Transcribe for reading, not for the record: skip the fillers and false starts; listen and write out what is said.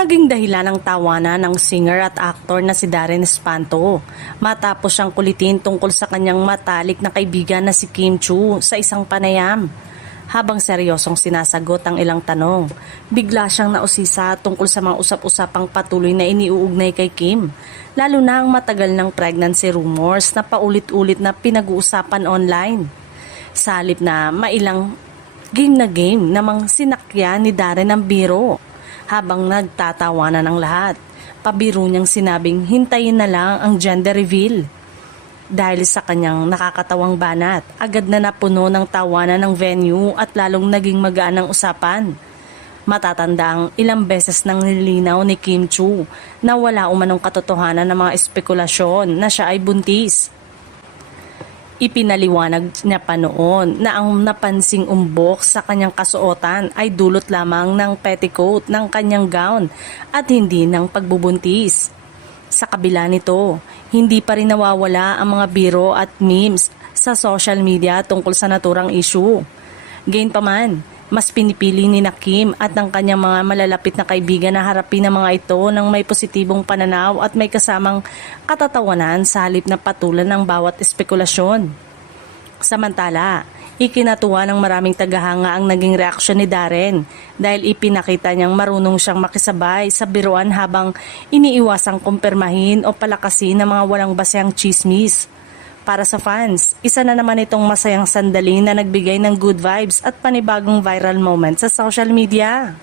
naging dahilan ng tawanan ng singer at aktor na si Darren Espanto matapos siyang kulitin tungkol sa kanyang matalik na kaibigan na si Kim Chiu sa isang panayam. Habang seryosong sinasagot ang ilang tanong, bigla siyang nausisa tungkol sa mga usap-usapang patuloy na iniuugnay kay Kim, lalo na ang matagal ng pregnancy rumors na paulit-ulit na pinag-uusapan online. Sa halip na mailang game namang sinakyan ni Darren ang biro. Habang nagtatawanan ng lahat, pabiro niyang sinabing hintayin na lang ang gender reveal. Dahil sa kanyang nakakatawang banat, agad na napuno ng tawanan ng venue at lalong naging magaan ang usapan. Matatanda ang ilang beses nang nilinaw ni Kim Chiu na wala umanong katotohanan ng mga espekulasyon na siya ay buntis. Ipinaliwanag niya pa noon na ang napansing umbok sa kanyang kasuotan ay dulot lamang ng petticoat ng kanyang gown at hindi ng pagbubuntis. Sa kabila nito, hindi pa rin nawawala ang mga biro at memes sa social media tungkol sa naturang issue. Gayunpaman, mas pinipili ni Kim at ng kanyang mga malalapit na kaibigan na harapin ang mga ito ng may positibong pananaw at may kasamang katatawanan sa halip na patulan ng bawat espekulasyon. Samantala, ikinatuwa ng maraming tagahanga ang naging reaksyon ni Darren dahil ipinakita niyang marunong siyang makisabay sa biruan habang iniiwasang kumpirmahin o palakasin ng mga walang basehang chismis. Para sa fans, isa na naman itong masayang sandali na nagbigay ng good vibes at panibagong viral moment sa social media.